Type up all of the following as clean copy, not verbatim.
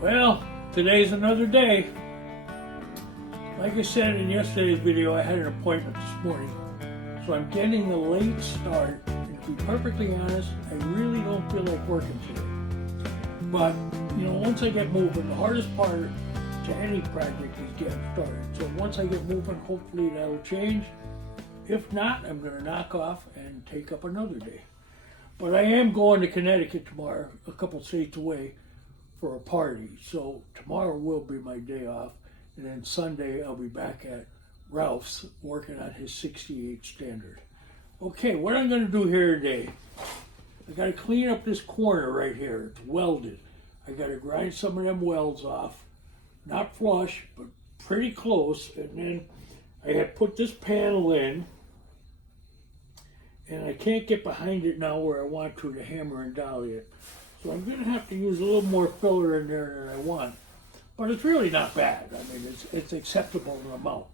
Well, today's another day. Like I said in yesterday's video, I had an appointment this morning. So I'm getting a late start. And to be perfectly honest, I really don't feel like working today. But, once I get moving, the hardest part to any project is getting started. So once I get moving, hopefully that'll change. If not, I'm going to knock off and take up another day. But I am going to Connecticut tomorrow, a couple states away, for a party. So tomorrow will be my day off. And then Sunday I'll be back at Ralph's working on his 68 standard. Okay, what I'm going to do here today, I got to clean up this corner right here. It's welded. I got to grind some of them welds off. Not flush, but pretty close. And then I had put this panel in. And I can't get behind it now where I want to hammer and dolly it. So I'm going to have to use a little more filler in there than I want. But it's really not bad. I mean, it's acceptable amount.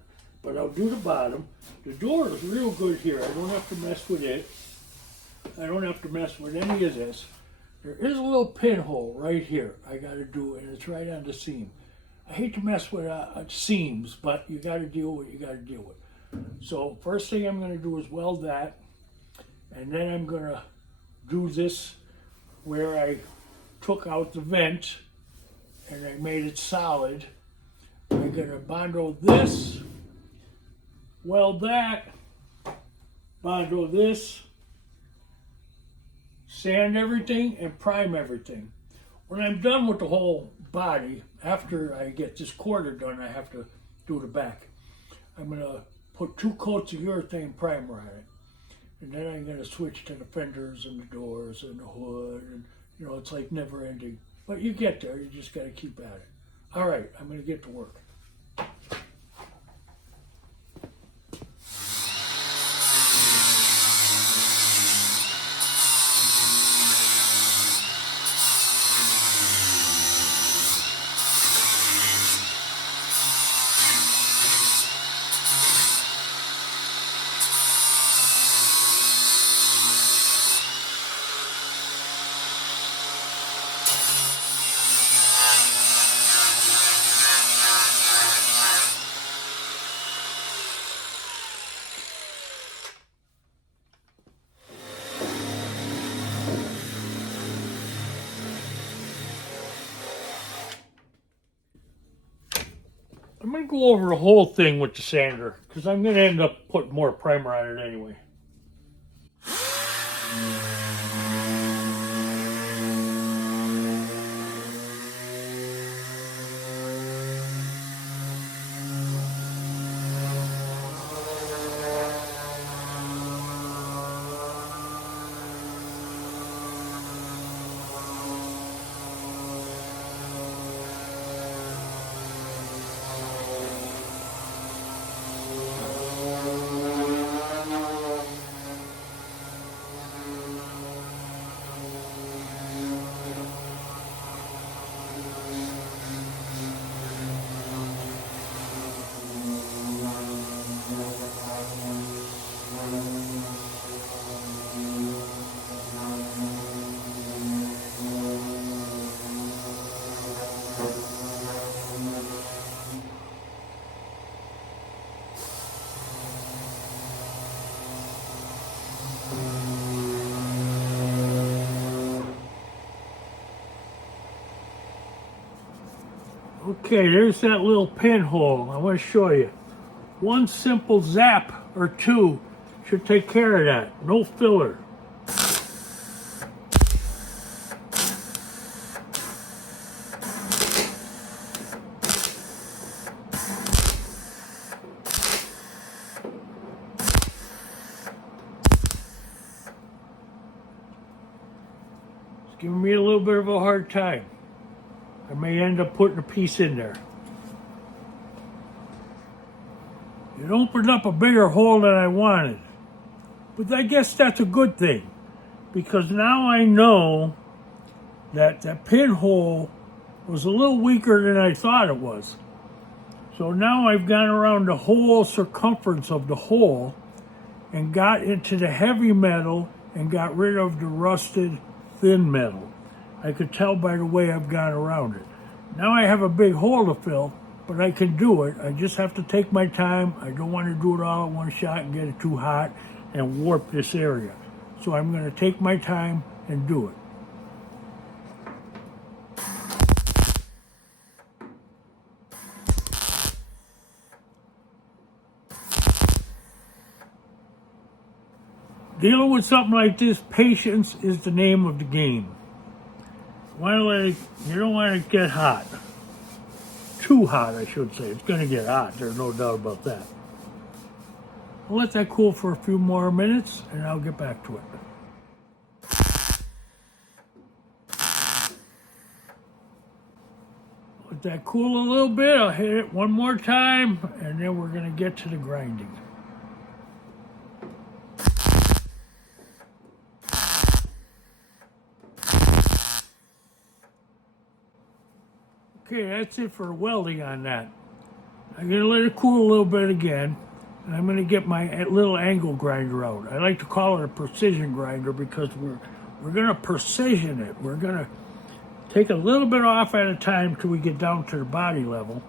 But I'll do the bottom. The door is real good here. I don't have to mess with it. I don't have to mess with any of this. There is a little pinhole right here I got to do, and it's right on the seam. I hate to mess with seams, but you got to deal with what you got to deal with. So first thing I'm going to do is weld that. And then I'm going to do this where I took out the vent and I made it solid. I'm going to bondo this, weld that, bondo this, sand everything, and prime everything. When I'm done with the whole body, after I get this quarter done, I have to do the back. I'm going to put 2 coats of urethane primer on it. And then I'm going to switch to the fenders and the doors and the hood. And, it's like never ending. But you get there. You just got to keep at it. All right, I'm going to get to work. I'm going to go over the whole thing with the sander because I'm going to end up putting more primer on it anyway. Okay, there's that little pinhole. I want to show you. One simple zap or 2 should take care of that. No filler. It's giving me a little bit of a hard time. I may end up putting a piece in there. It opened up a bigger hole than I wanted. But I guess that's a good thing. Because now I know that that pinhole was a little weaker than I thought it was. So now I've gone around the whole circumference of the hole and got into the heavy metal and got rid of the rusted thin metal. I could tell by the way I've gone around it. Now I have a big hole to fill, but I can do it. I just have to take my time. I don't want to do it all at one shot and get it too hot and warp this area. So I'm going to take my time and do it. Dealing with something like this, patience is the name of the game. You don't want to get hot. Too hot, I should say. It's going to get hot, there's no doubt about that. I'll let that cool for a few more minutes and I'll get back to it. Let that cool a little bit, I'll hit it one more time and then we're going to get to the grinding. Okay, that's it for welding on that. I'm going to let it cool a little bit again. And I'm going to get my little angle grinder out. I like to call it a precision grinder because we're going to precision it. We're going to take a little bit off at a time till we get down to the body level.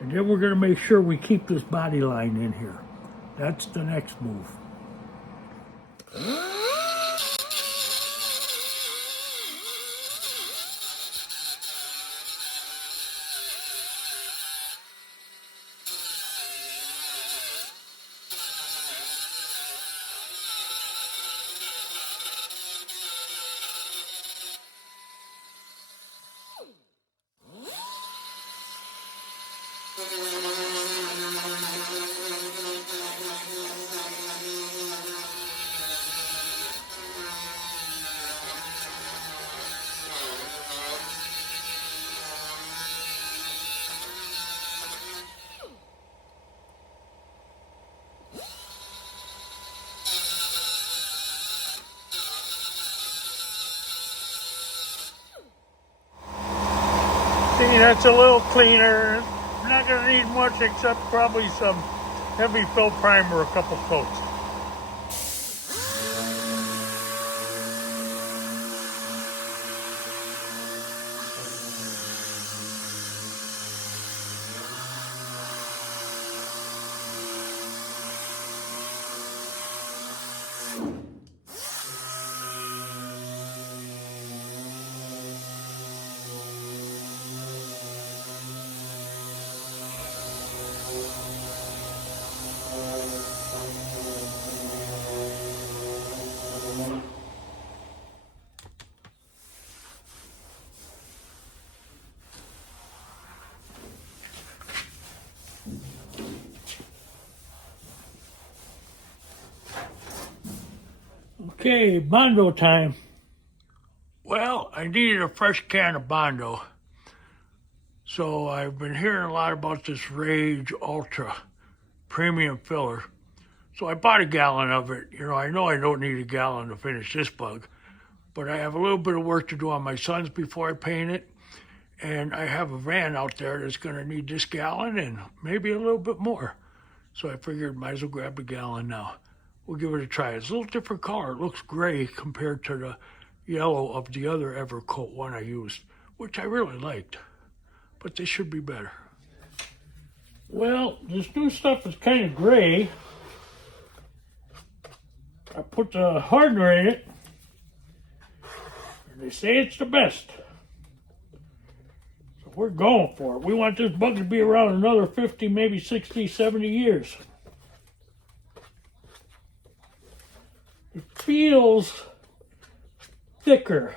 And then we're going to make sure we keep this body line in here. That's the next move. See, that's a little cleaner. Not going to need much except probably some heavy fill primer, a couple coats. Okay, Bondo time. Well, I needed a fresh can of Bondo. So I've been hearing a lot about this Rage Ultra premium filler. So I bought a gallon of it. You know I don't need a gallon to finish this bug. But I have a little bit of work to do on my sons before I paint it. And I have a van out there that's going to need this gallon and maybe a little bit more. So I figured might as well grab a gallon now. We'll give it a try. It's a little different color. It looks gray compared to the yellow of the other Evercoat one I used, which I really liked. But they should be better. Well, this new stuff is kind of gray. I put the hardener in it. And they say it's the best. So we're going for it. We want this bug to be around another 50, maybe 60, 70 years. It feels thicker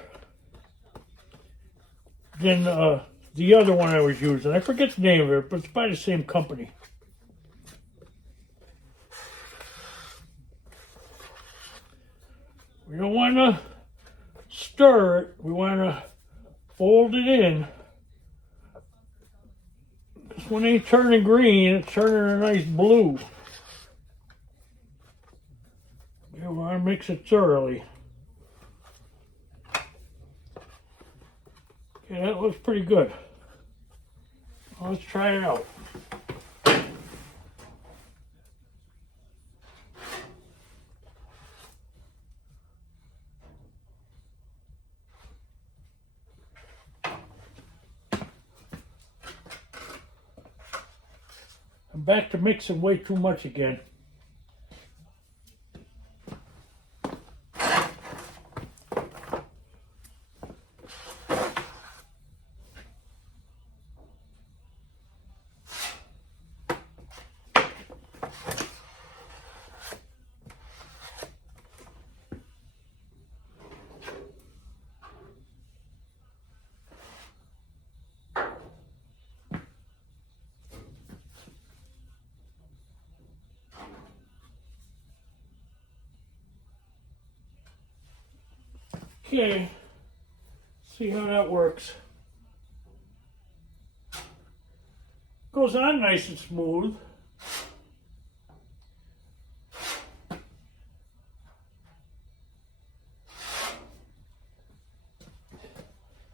than the other one I was using. I forget the name of it, but it's by the same company. We don't want to stir it. We want to fold it in. This one ain't turning green. It's turning a nice blue. You want to mix it thoroughly. Okay, that looks pretty good. Well, let's try it out. I'm back to mixing way too much again. Okay, see how that works. Goes on nice and smooth.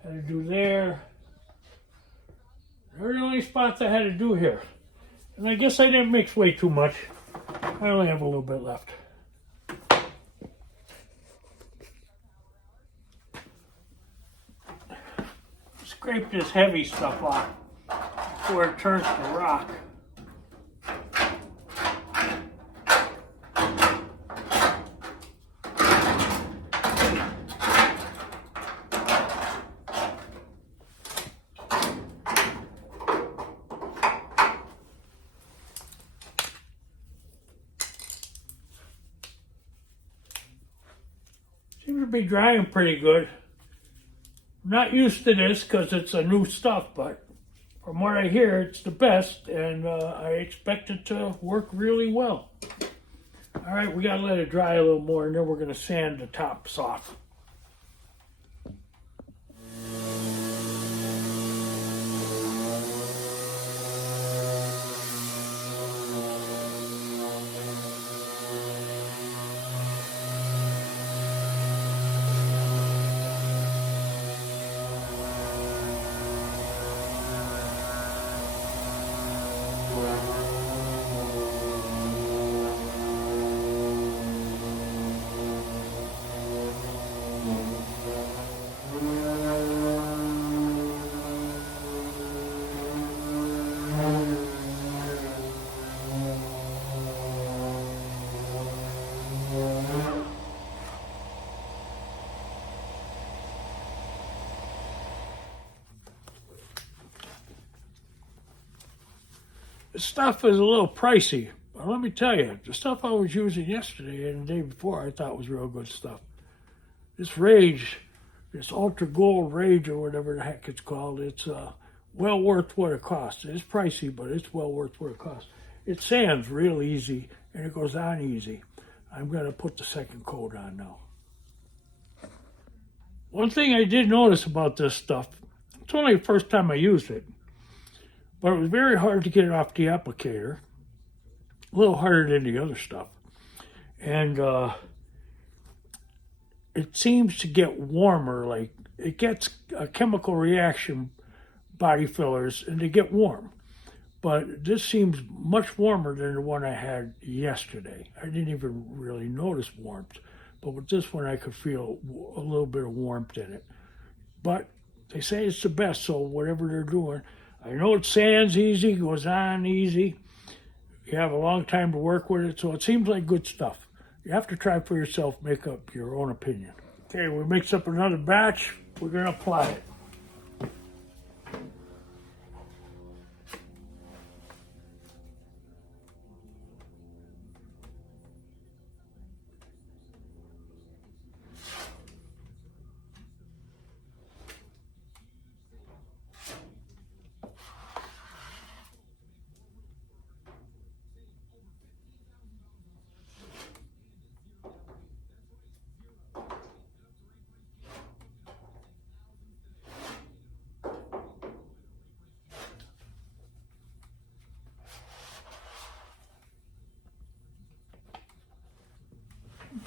Had to do there. They're the only spots I had to do here. And I guess I didn't mix way too much. I only have a little bit left. Scrape this heavy stuff off before it turns to rock. Seems to be drying pretty good. I'm not used to this because it's a new stuff, but from what I hear, it's the best, and I expect it to work really well. All right, we gotta let it dry a little more, and then we're gonna sand the tops off. The stuff is a little pricey, but let me tell you, the stuff I was using yesterday and the day before I thought was real good stuff. This Rage, this Ultra Gold Rage or whatever the heck it's called, it's well worth what it costs. It's pricey, but it's well worth what it costs. It sands real easy and it goes on easy. I'm going to put the second coat on now. One thing I did notice about this stuff, it's only the first time I used it, but it was very hard to get it off the applicator. A little harder than the other stuff. And it seems to get warmer, like it gets a chemical reaction, body fillers, and they get warm. But this seems much warmer than the one I had yesterday. I didn't even really notice warmth. But with this one, I could feel a little bit of warmth in it. But they say it's the best, so whatever they're doing, I know it sands easy, goes on easy. You have a long time to work with it, so it seems like good stuff. You have to try for yourself, make up your own opinion. Okay, we mix up another batch. We're going to apply it.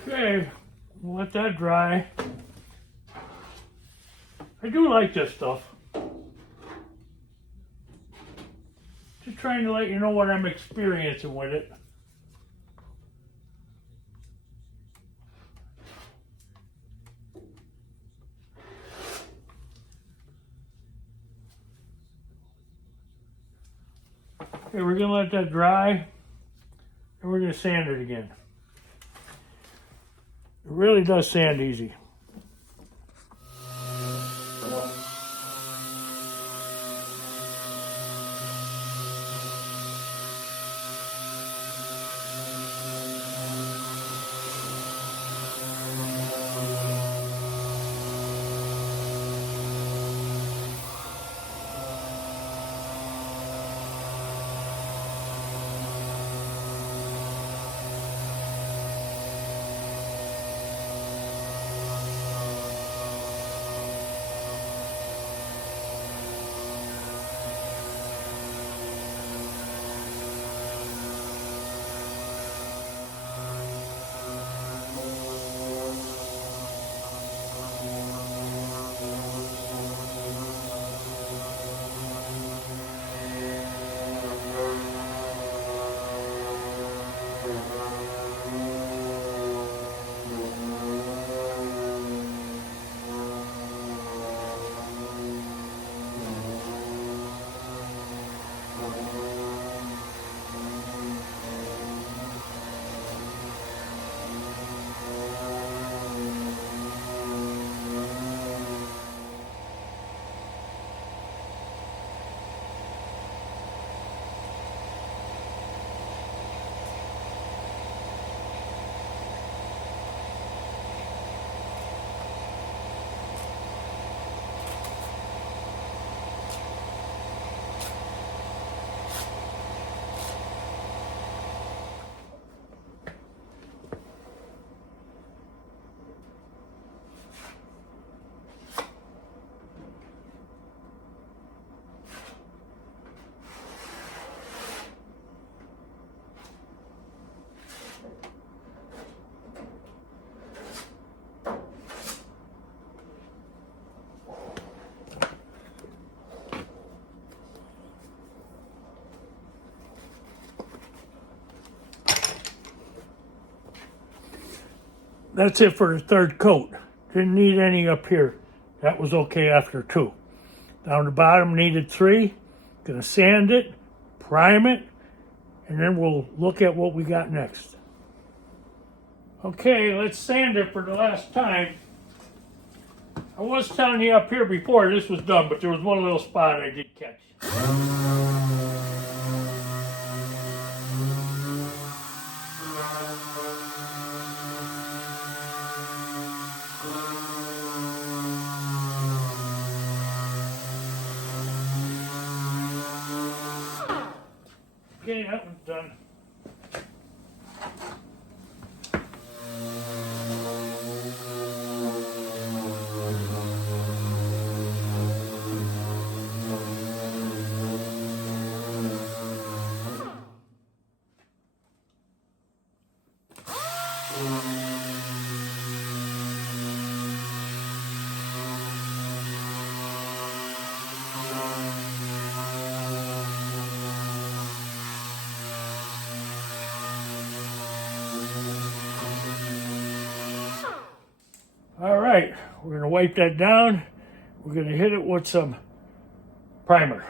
Okay, we'll let that dry. I do like this stuff. Just trying to let you know what I'm experiencing with it. Okay, we're gonna let that dry, and we're gonna sand it again. It really does sand easy. That's it for the third coat. Didn't need any up here. That was okay after 2. Down the bottom needed 3. Gonna sand it, prime it, and then we'll look at what we got next. Okay, let's sand it for the last time. I was telling you up here before this was done, but there was one little spot I did catch. Okay, that one's done. All right, we're gonna wipe that down. We're gonna hit it with some primer.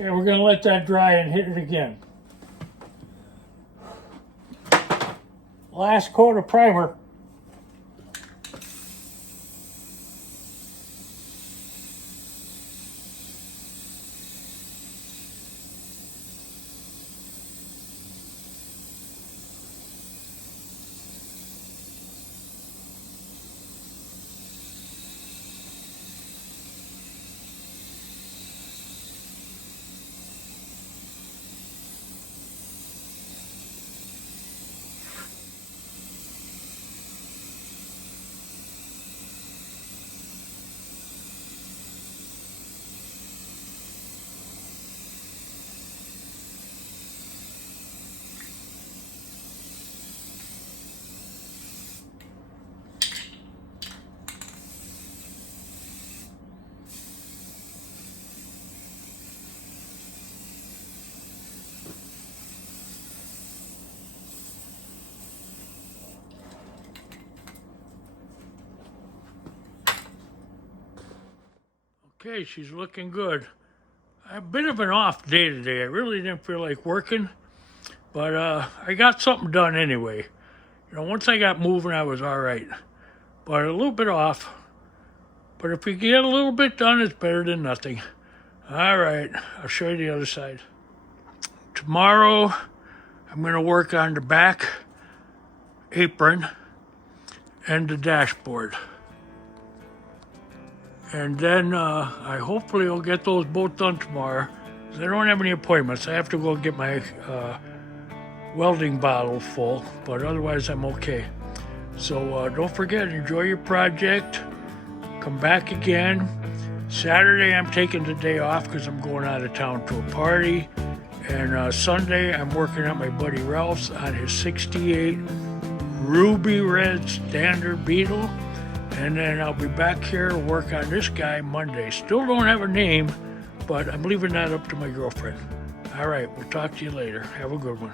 Okay, we're gonna let that dry and hit it again. Last coat of primer. Okay, she's looking good. I have a bit of an off day today. I really didn't feel like working, but I got something done anyway. You know, once I got moving, I was all right. But a little bit off. But if you get a little bit done, it's better than nothing. All right, I'll show you the other side. Tomorrow, I'm going to work on the back apron and the dashboard. And then I hopefully will get those both done tomorrow. I don't have any appointments. I have to go get my welding bottle full, but otherwise I'm okay. So don't forget, enjoy your project. Come back again. Saturday I'm taking the day off because I'm going out of town to a party. And Sunday I'm working at my buddy Ralph's on his 68 ruby red standard Beetle. And then I'll be back here to work on this guy Monday. Still don't have a name, but I'm leaving that up to my girlfriend. All right, we'll talk to you later. Have a good one.